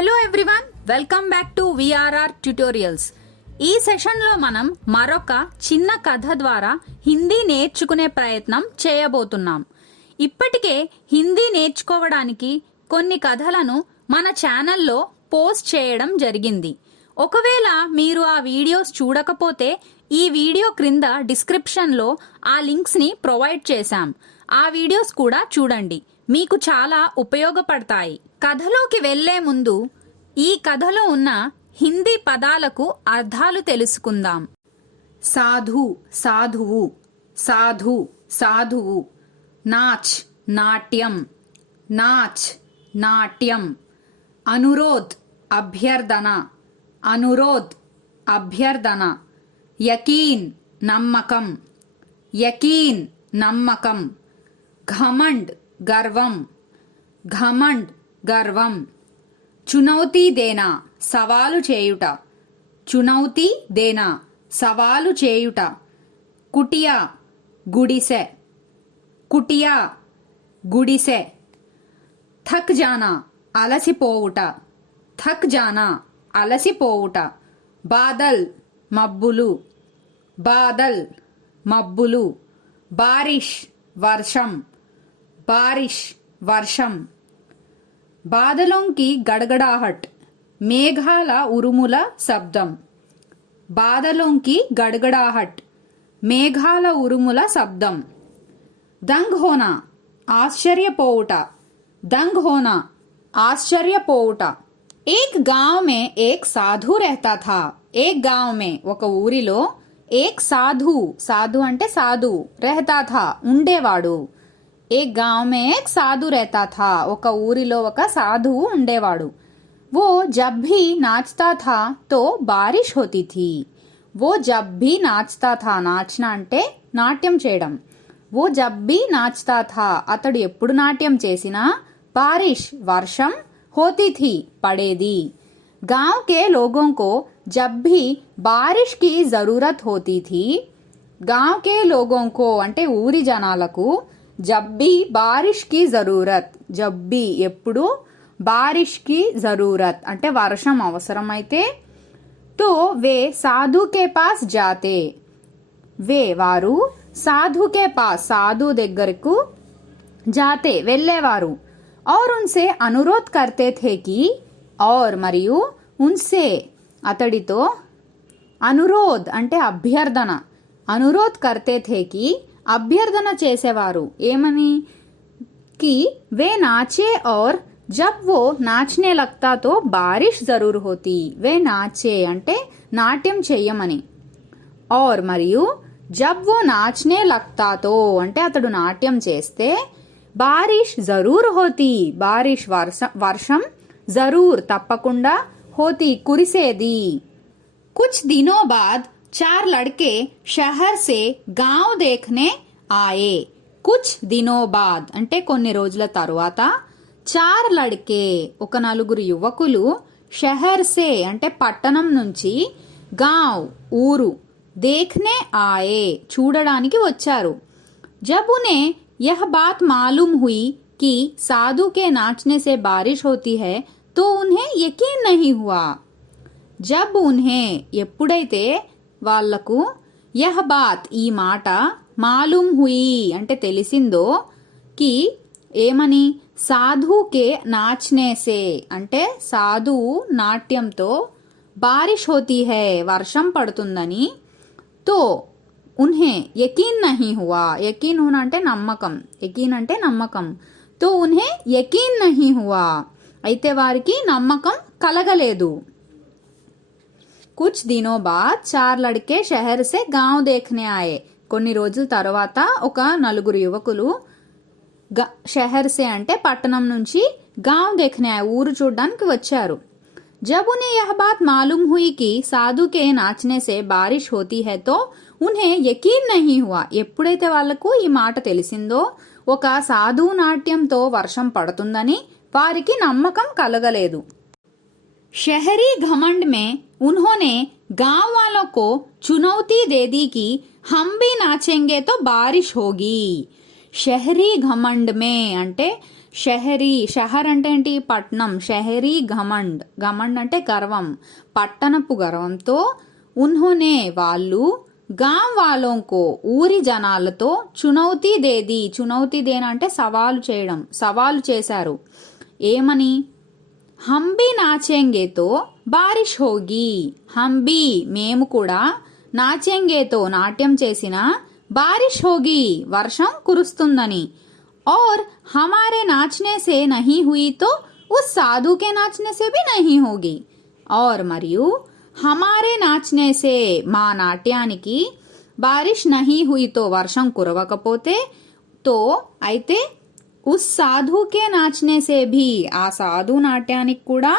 Hello everyone, welcome back to VRR tutorials. ఈ సెషన్లో మనం మరొక చిన్న కథ ద్వారా హిందీ నేర్చుకునే ప్రయత్నం చేయబోతున్నాం. ఇప్పటికే హిందీ నేర్చుకోవడానికి కొన్ని కథలను మన ఛానల్లో పోస్ట్ చేయడం జరిగింది. ఒకవేళ మీరు ఆ వీడియోస్ చూడకపోతే ఈ వీడియో క్రింద డిస్క్రిప్షన్లో ఆ లింక్స్ని ప్రొవైడ్ చేశాం. ఆ వీడియోస్ కూడా చూడండి, మీకు చాలా ఉపయోగపడతాయి. కథలోకి వెళ్లే ముందు ఈ కథలో ఉన్న హిందీ పదాలకు అర్థాలు తెలుసుకుందాం. సాధు, సాధువు, సాధు, సాధువు. నాచ్, నాట్యం, నాచ్, నాట్యం. అనురోధ్, అభ్యర్థన, అనురోధ్, అభ్యర్థన. యకీన్, నమ్మకం, యకీన్, నమ్మకం. ఘమండ్, గర్వం, ఘమండ్, గర్వం. చునౌతీ దేనా, సవాలు చేయుట, చునౌతీ దేనా, సవాలు చేయుట. కుటియా, గుడిసె, కుటియా, గుడిసె. థక్ జానా, అలసిపోవుట, థక్ జానా, అలసిపోవుట. బాదల్, మబ్బులు, బాదల్, మబ్బులు. బారిష్, వర్షం, బారిష్, వర్షం. బాదలోంకి గడగడాహట్, మేఘాల ఉరుముల శబ్దం. బాదలోంకి గడగడాహట్, మేఘాల ఉరుముల శబ్దం. దంగ్ హోనా, ఆశ్చర్యపోవుట, దంగ్ హోనా, ఆశ్చర్యపోవుట. ఏక్ గాంవ్ మే ఏక్ సాధు रहता था. ఏక్ గాంవ్ మే, ఒక ఊరిలో. ఏక్ సాధు, సాధు అంటే సాధు, रहता था, ఉండేవాడు. एक गांव में एक साधु रहता था. ఒక ఊరిలో ఒక సాధువు ఉండేవాడు. वो जब भी नाचता था तो बारिश होती थी. वो जब भी नाचता था, నాచన అంటే నాట్యం చేయడం. वो जब भी नाचता था, అతడు ఎప్పుడు నాట్యం చేసినా बारिश, వర్షం, होती थी, పడేది. गांव के लोगों को जब भी बारिश की जरूरत होती थी. गांव के लोगों को అంటే ఊరి జనాలకు జబ్బీ బారిష్ కి జరూరత్, జబ్బీ ఎప్పుడు, బారిష్ కి జరూరత్ అంటే వర్షం అవసరమైతే. తో వే సాధు కే పాస్ జాతే, వే వారు, సాధు కే పాస్ సాధు దగ్గరకు, జాతే వెళ్ళేవారు. ఔర్ ఉన్సే అనురోధ్ కర్తే థే కి, ఔర్ మరియు, ఉన్సే అతడితో, అనురోధ్ అంటే అభ్యర్థన, అనురోధ్ కర్తే థే కి అభ్యర్థన చేసేవారు. ఏమని? కి వే నాచే ఔర్ జబ్ వో నాచనే లగ్తా తో బారిష్ జరూర్ హోతీ. వే నాచే అంటే నాట్యం చెయ్యమని. ఔర్ మరియు, జబ్ వో నాచనే లగ్తా తో అంటే అతడు నాట్యం చేస్తే, బారిష్ జరూర్ హోతీ, బారిష్ వర్షం, జరూర్ తప్పకుండా, హోతీ కురిసేది. కుచ్ దినో బాద్ चार लड़के शहर से गांव देखने आए. కుచ్ దినో బాద్ అంటే కొన్ని రోజుల తరువాత, చార్ లడ్కే ఒక నలుగురు యువకులు, షహర్ సే అంటే పట్టణం నుంచి, గాంవ్ ఊరు, దేఖ్నే ఆయే చూడడానికి వచ్చారు. జబ్ ఉన్హే యహ్ బాత్ మాలూమ్ హుయి कि साधु के नाचने से बारिश होती है तो उन्हें यकीन नहीं हुआ. जब उन्हें ఎప్పుడైతే వాళ్లకు, యహ్ బాత్ ఈ మాట, మాలూమ్ హుయి అంటే తెలిసిందో, కి ఏమని, సాధుకే నాచ్నేసే అంటే సాధువు నాట్యంతో, బారిష్ హోతీ హై వర్షం పడుతుందని, తో ఉన్హే యకీన్ నహీ హువా, యకీన్ హునా అంటే నమ్మకం, యకీన్ అంటే నమ్మకం. తో ఉన్హే యకీన్ నహీ హువా అయితే వారికి నమ్మకం కలగలేదు. కుచ్ దినో బాద్ చార్ లడ్కే షహర్ సే గాంవ్ దేఖ్నే ఆయే కొన్ని రోజుల తర్వాత ఒక నలుగురు యువకులు, షహర్ సే అంటే పట్టణం నుంచి, గాంవ్ దేఖ్నే ఆయే ఊరు చూడడానికి వచ్చారు. జబ్ ఉన్హే యహ్ బాత్ మాలూమ్ హుయి కి సాధు కే నాచనే సే బారిష్ హోతీ హై తో ఉన్హే యకీన్ నహీ హువా ఎప్పుడైతే వాళ్లకు ఈ మాట తెలిసిందో, ఒక సాధువు నాట్యంతో వర్షం పడుతుందని వారికి నమ్మకం కలగలేదు. शहरी घमंड में उन्होंने गांव वालों को चुनौती दे दी कि हम भी नाचेंगे तो बारिश होगी. షహరీ ఘమండ్ మే అంటే షహరీ, షహర్ అంటే ఏంటి? పట్నం. షహరీ ఘమండ్, ఘమండ్ అంటే గర్వం, పట్టణపు గర్వంతో ఉన్హోనే వాళ్ళు, గాం వాలోంకో ఊరి జనాలతో చునౌతీ దేది, చునౌతీ దేనా అంటే సవాలు చేయడం, సవాలు చేశారు. ఏమని? హంబి నాచెంగేతో బారిష్ హోగి, హంబి మేము కూడా, నాచెంగేతో నాట్యం చేసిన, బారిష్ హోగి వర్షం కురుస్తుందని. और हमारे नाचने से नहीं हुई तो उस साधु के नाचने से भी नहीं होगी. और మరియు हमारे नाचने से మా నాట్యానికి, బారిష్ నహీ హుయితో వర్షం కురవకపోతే, తో అయితే, ఉస్ సాధుకే నాచనే సే భీ ఆ సాధు నాట్యానికి కూడా,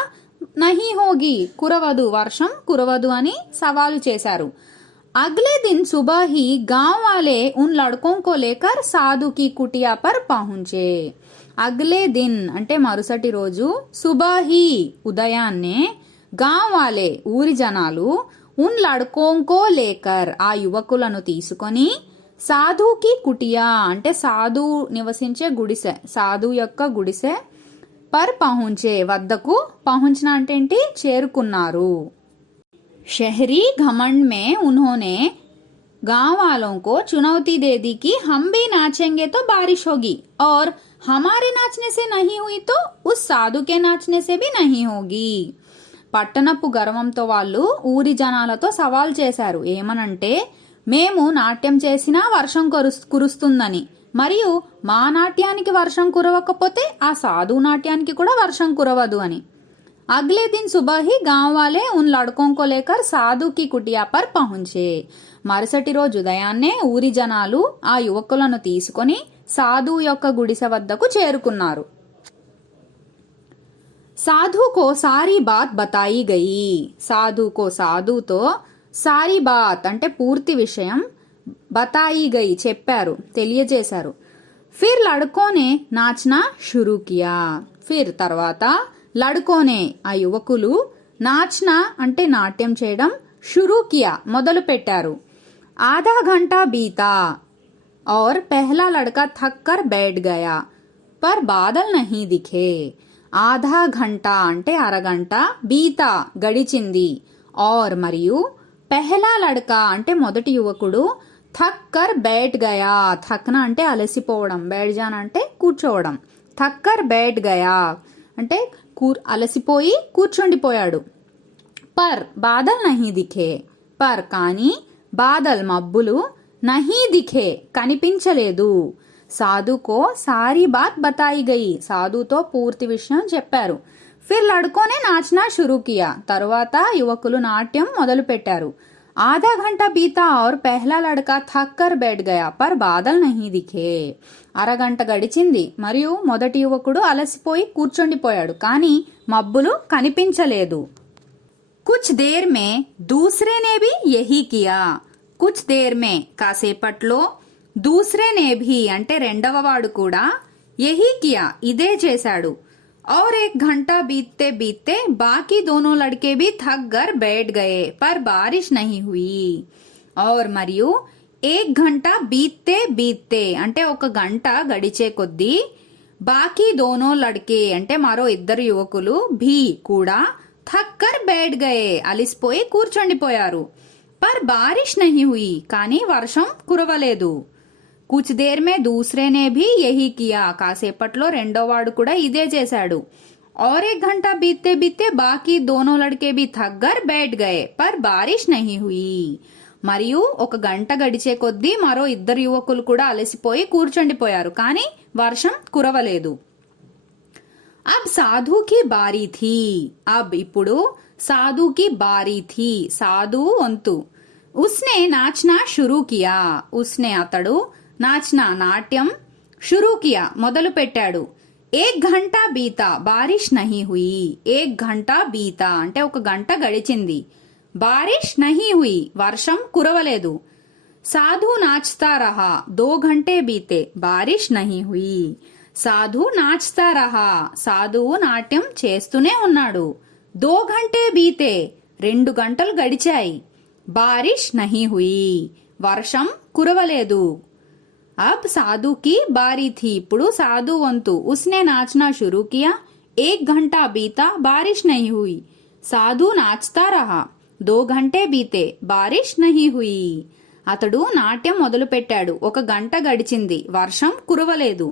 నహీ హోగి కురవదు, వర్షం కురవదు అని సవాలు చేశారు. अगले दिन सुबह ही गांव वाले उन लड़कों को लेकर साधु की कुटिया पर पहुंचे. అగ్లే దిన్ అంటే మరుసటి రోజు, సుబహీ ఉదయాన్నే, గాం వాలే ఊరి జనాలు, ఉన్ లడ్కోంకో లేకర్ ఆ యువకులను తీసుకొని, సాధుకి కుటియా అంటే సాధు నివసించే గుడిసె, సాధు యొక్క గుడిసె, పర్ పహుంచే వద్దకు, పహుంచిన అంటే ఏంటి? చేరుకున్నారు. शहरी घमंड में उन्होंने गांव वालों को चुनौती दे दी कि हम भी नाचेंगे तो बारिश होगी और हमारे नाचने से नहीं हुई तो उस साधु के नाचने से भी नहीं होगी. పట్టణపు గర్వంతో వాళ్ళు ఊరి జనాలతో సవాల్ చేశారు. ఏమనంటే, మేము నాట్యం చేసినా వర్షం కురుస్తుందని, మరియు మా నాట్యానికి వర్షం కురవకపోతే ఆ సాధు నాట్యానికి కూడా వర్షం కురవదు అని. अगले दिन सुबह ही गांव वाले उन लड़कों को लेकर साधु की कुटिया पर पहुंचे. మరుసటి రోజు ఉదయాన్నే ఊరి జనాలు ఆ యువకులను తీసుకొని సాధు యొక్క గుడిసె వద్దకు చేరుకున్నారు. సాధు కో సారీ బాత్ బతాయి గయి, సాధుకో సాధుతో, సారీ బాత్ అంటే పూర్తి విషయం, బతాయి గయి చెప్పారు, తెలియజేశారు. ఫిర్ లడ్కోనే నాచనా షురూ కియా, ఫిర్ తర్వాత, లడ్కోనే ఆ యువకులు, నాచ్నా అంటే నాట్యం చేయడం, షురూ కియా మొదలు పెట్టారు. ఆధా ఘంటా బీతా और पहला लड़का थक कर बैठ गया पर बादल नहीं दिखे. ఆధా ఘంటా అంటే అరగంట, బీతా గడిచింది, और మరియు, పెహలా లడ్కా అంటే మొదటి యువకుడు, థక్ కర్ బైఠ్ గయా, థక్న అంటే అలసిపోవడం, బైఠ్ జానా అంటే కూర్చోవడం, థక్ కర్ బైఠ్ గయా అంటే అలసిపోయి కూర్చొండిపోయాడు. పర్ బాదల్ నహీ దిఖే, పర్ కానీ, బాదల్ మబ్బులు, నహీ దిఖే కనిపించలేదు. సాధుకో సారీ బాత్ బతాయి గయి, సాధుతో పూర్తి విషయం చెప్పారు. ఫిర్ లడ్కోనే నాచనా షురూ కియా, తరువాత యువకులు నాట్యం మొదలు పెట్టారు. ఆధా ఘంటా బీతా और पहला लड़का थक कर बैठ गया पर बादल नहीं दिखे. అరగంట గడిచింది మరియు మొదటి యువకుడు అలసిపోయి కూర్చొండిపోయాడు, కానీ మబ్బులు కనిపించలేదు. కుచ్ దేర్ మే దూసరే నే భీ యహీ కియా, కుచ్ దేర్ మే కాసేపట్లో, దూసరే నే భీ అంటే రెండవ వాడు కూడా, యహీ కియా ఇదే చేశాడు. और एक घंटा बीतते बीतते बाकी दोनों लड़के भी थक कर बैठ गए पर बारिश नहीं हुई. और మరియు एक घंटा बीतते बीतते అంటే ఒక గంట గడిచే కొద్దీ, బాకీ దోనో లడ్కే అంటే మరో ఇద్దరు యువకులు, భీ కూడా, థక్ కర్ బైఠ్ గయే అలిసిపోయి కూర్చొండిపోయారు. పర్ బారిష్ నహీ హుయి కానీ వర్షం కురవలేదు. కుచ్ దేర్ మే దూసరే నే భీ యహీ కియా కాసేపట్లో రెండో వాడు కూడా ఇదే చేశాడు. और एक घंटा बीतते बीतते बाकी दोनों लड़के भी थक कर बैठ गए पर बारिश नहीं हुई. మరియు ఒక గంట గడిచే కొద్దీ మరో ఇద్దరు యువకులు కూడా అలసిపోయి కూర్చొండిపోయారు, కానీ వర్షం కురవలేదు. అబ్ సాధుకి బారీ థీ, అబ్ ఇప్పుడు, సాధుకి బారీ థీ సాధు వంతు. ఉస్నే నాచనా షురూ కియా, ఉస్నే అతడు, నాచనా నాట్యం, షురూ కియా మొదలు పెట్టాడు. ఏక్ ఘంటా బీతా బారిష్ నహీ హుయి, ఏక్ ఘంటా బీతా అంటే ఒక గంట గడిచింది, బారిష్ నహీ హుయి వర్షం కురవలేదు. సాధు నాచ్తా రహా, దో ఘంటే బీతే బారిష్ నహీ హుయి, సాధు నాచ్తా రహా సాధువు నాట్యం చేస్తూనే ఉన్నాడు. దో ఘంటే బీతే 2 గంటలు గడిచాయి, బారిష్ నహీ హుయి వర్షం కురవలేదు. अब साधु की बारी थी. ఇప్పుడు साधु వంతు. उसने नाचना शुरू किया. 1 घंटा बीता, बारिश नहीं हुई. साधु नाचता रहा. 2 घंटे बीते, बारिश नहीं हुई. అతడు నాట్యం మొదలుపెట్టాడు. 1 గంట గడిచింది, వర్షం కురవలేదు.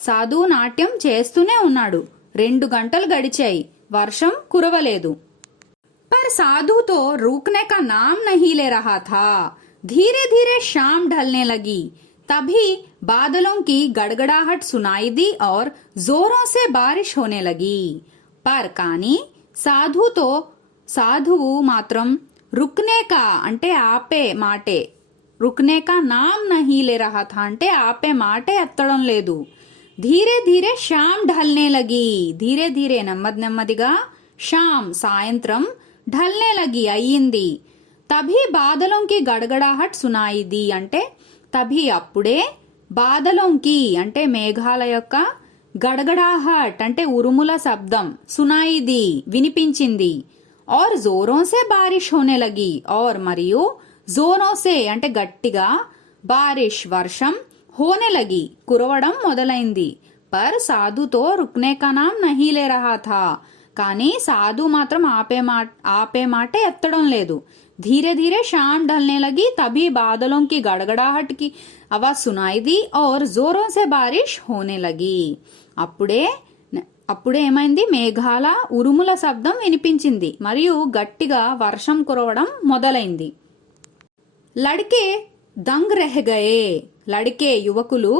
సాధు నాట్యం చేస్తూనే ఉన్నాడు. 2 గంటలు గడిచాయి, వర్షం కురవలేదు. पर साधु तो रुकने का नाम नहीं ले रहा था. धीरे धीरे शाम ढलने लगी. तभी बादलों की गड़गड़ाहट सुनाई दी और जोरों से बारिश होने लगी. पर కానీ సాధువు మాత్రం రుక్నే కా అంటే ఆపే మాటే, రుక్నే కా నామ్ నహీ లే రహా థా అంటే ఆపే మాటే ఎత్తడం లేదు. ధీరే ధీరే షామ్ ఢల్నే లగి, ధీరే ధీరే నెమ్మదిగా, షామ్ సాయంత్రం, ఢల్నే లగి అయ్యింది. తభీ బాదలోంకి గడగడాహట్ సునాయిది అంటే తభీ అప్పుడే, బాదలోంకి అంటే మేఘాల యొక్క, గడగడాహట్ అంటే ఉరుముల శబ్దం, సునాయిది వినిపించింది. और जोरों से बारिश होने लगी. और మరియు జోరోं से అంటే గట్టిగా, బారిష్ వర్షం, होने लगी కురవడం మొదలైంది. पर साधु तो रुकने का नाम नहीं ले रहा था. కానీ సాధు మాత్రం ఆపే మాటే ఎత్తడం లేదు. धीरे धीरे शाम ढलने लगी. तभी बादलों की गड़गड़ाहट की आवाज सुनाई दी और जोरों से बारिश होने लगी. అప్పుడే ఏమైంది, మేఘాల ఉరుముల శబ్దం వినిపించింది మరియు గట్టిగా వర్షం కురవడం మొదలైంది. లడ్కే దంగ్ రెహ్ గయే. లడ్కే యువకులు,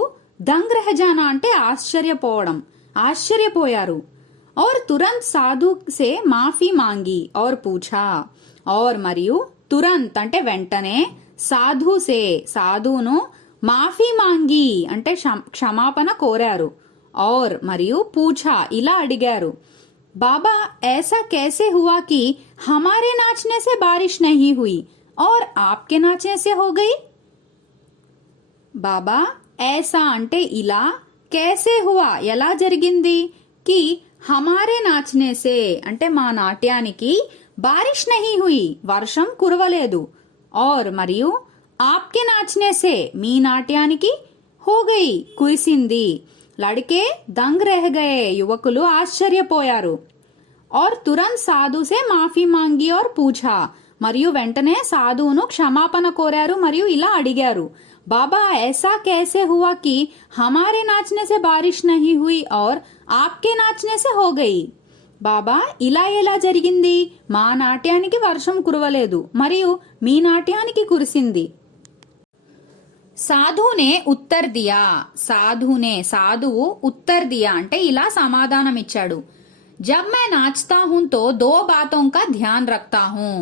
దంగ్ రెహ్ జానా అంటే ఆశ్చర్యపోవడం, ఆశ్చర్యపోయారు. और तुरंत साधु से माफी मांगी और पूछा. और మరియు తురంత్ అంటే వెంటనే, సాధువును మాఫీ మాంగి అంటే క్షమాపణ కోరారు. और మరియు పూఛా ఇలా అడిగారు. बाबा ऐसा कैसे हुआ कि हमारे नाचने से बारिश नहीं हुई और आपके नाचने से हो गई. బాబా ऐसा అంటే ఇలా, कैसे हुआ ఎలా జరిగింది, కి హమారే నాచనే సే అంటే మా నాట్యానికి, బారిష్ నహీ హుయి వర్షం కురవలేదు, और మరియు ఆప్కే నాచనే సే మీ నాట్యానికి, హో గయి కురిసింది. లడ్కే దంగ్ రెహ్ గయే యువకులు ఆశ్చర్యపోయారు. और तुरंत साधु से माफी मांगी और पूछा మరియు వెంటనే సాధువును క్షమాపణ కోరారు మరియు ఇలా అడిగారు. बाबा ऐसा कैसे हुआ कि हमारे नाचने से बारिश नहीं हुई और आपके नाचने से हो गई. బాబా ఇలా ఎలా జరిగింది, మా నాట్యానికి వర్షం కురవలేదు మరియు మీ నాట్యానికి కురిసింది. సాధునే ఉత్తర్ దియా. సాధువు ఉత్తర్ దియా అంటే ఇలా సమాధానం ఇచ్చాడు. జబ్ మే నాచ్తా హూ తో 2 బాతోं का ध्यान रखता हूं.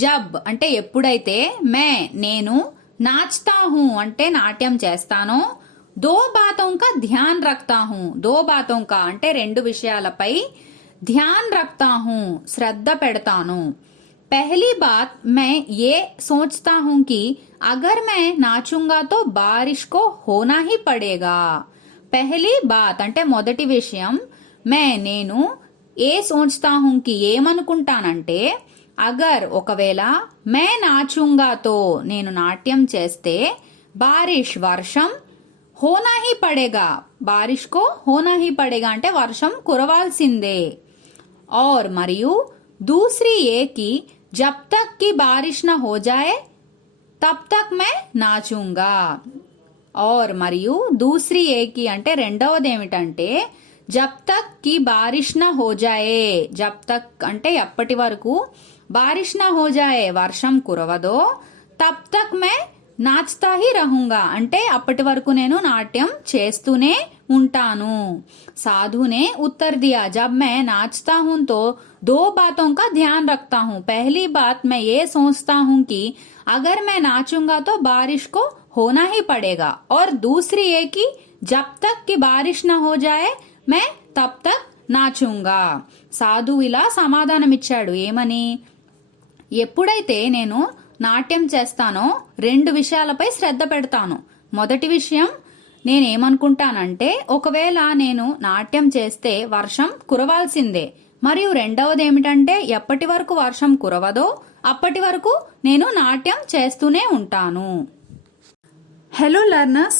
జబ్ అంటే ఎప్పుడైతే, మే నేను, నాచ్తా హూ అంటే నాట్యం చేస్తానో, 2 బాతోं का ध्यान रखता हूं. 2 బాతోं का అంటే 2 విషయాలపై, ध्यान रखता हूं శ్రద్ధ పెడతాను. पहली बात मैं ये सोचता हूं कि अगर मैं नाचूंगा तो बारिश को होना ही पड़ेगा. पहली बात అంటే మొదటి విషయం, నేను ఏ సోచ్తా హూ కి ఏమనుకుంటానంటే, అగర్ ఒకవేళ, మే నాచూంగాతో నేను నాట్యం చేస్తే, బారిష్ వర్షం, హోనా హీ పడేగా బారిష్ కో హోనా హీ పడేగా అంటే వర్షం కురవాల్సిందే. और మరియు दूसरी ये कि जब तक की बारिश न हो जाए तब तक मैं नाचूंगा. और మరియు दूसरी ये कि అంటే రెండవది ఏమిటంటే, జబ్ తక్ కి బారిష్ నా హో జాయే, జబ్ తక్ అంటే ఎప్పటి వరకు, బారిష్ నా హో జాయే వర్షం కురవదో, తబ్ తక్ మే నాచ్తా హీ రహూంగా అంటే అప్పటి వరకు నేను నాట్యం చేస్తూనే ఉంటాను. సాధునే ఉత్తర్ దియా. జబ్ మే నాచ్తా హూ తో 2 बातों का ध्यान रखता हूँ. पहली बात मैं ये सोचता हूँ कि अगर मैं नाचूंगा तो बारिश को होना ही पड़ेगा. और दूसरी ये कि जब तक कि बारिश ना हो जाए मैं तब तक నాచూంగా. సాధు ఇలా సమాధానమిచ్చాడు. ఏమని, ఎప్పుడైతే నేను నాట్యం చేస్తానో 2 విషయాలపై శ్రద్ధ పెడతాను. మొదటి విషయం, నేనేమనుకుంటానంటే ఒకవేళ నేను నాట్యం చేస్తే వర్షం కురవాల్సిందే. మరియు రెండవది ఏమిటంటే ఎప్పటి వరకు వర్షం కురవదో అప్పటి వరకు నేను నాట్యం చేస్తూనే ఉంటాను. Hello learners,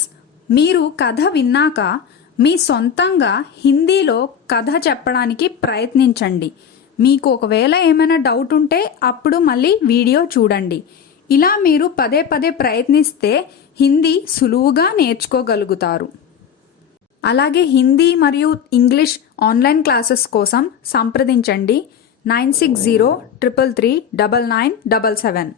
మీరు కథ విన్నాక మీ సొంతంగా హిందీలో కథ చెప్పడానికి ప్రయత్నించండి. మీకు ఒకవేళ ఏమైనా డౌట్ ఉంటే అప్పుడు మళ్ళీ వీడియో చూడండి. ఇలా మీరు పదే పదే ప్రయత్నిస్తే హిందీ సులువుగా నేర్చుకోగలుగుతారు. అలాగే హిందీ మరియు ఇంగ్లీష్ ఆన్లైన్ క్లాసెస్ కోసం సంప్రదించండి 9603339977.